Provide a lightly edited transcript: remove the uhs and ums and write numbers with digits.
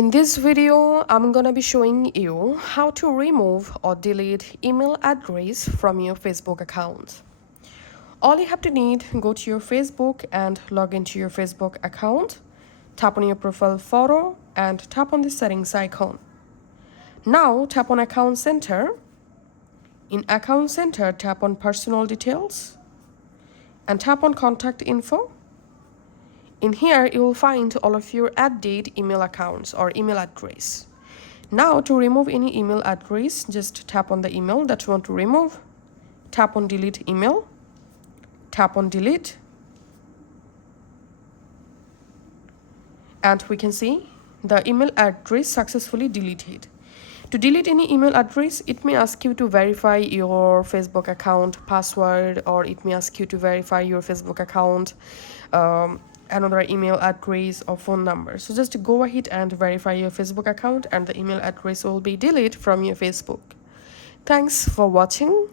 In this video, I'm gonna be showing you how to remove or delete email address from your Facebook account. All you have to need, go to your Facebook and log into your Facebook account, tap on your profile photo and tap on the settings icon. Now tap on Account Center. In Account Center, tap on Personal Details and tap on Contact Info. In here, you will find all of your add-date email accounts or email address. Now, to remove any email address, just tap on the email that you want to remove. Tap on Delete Email. Tap on Delete. And we can see the email address successfully deleted. To delete any email address, it may ask you to verify your Facebook account password, or it may ask you to verify your Facebook account another email address or phone number. So just go ahead and verify your Facebook account and the email address will be deleted from your Facebook. Thanks for watching.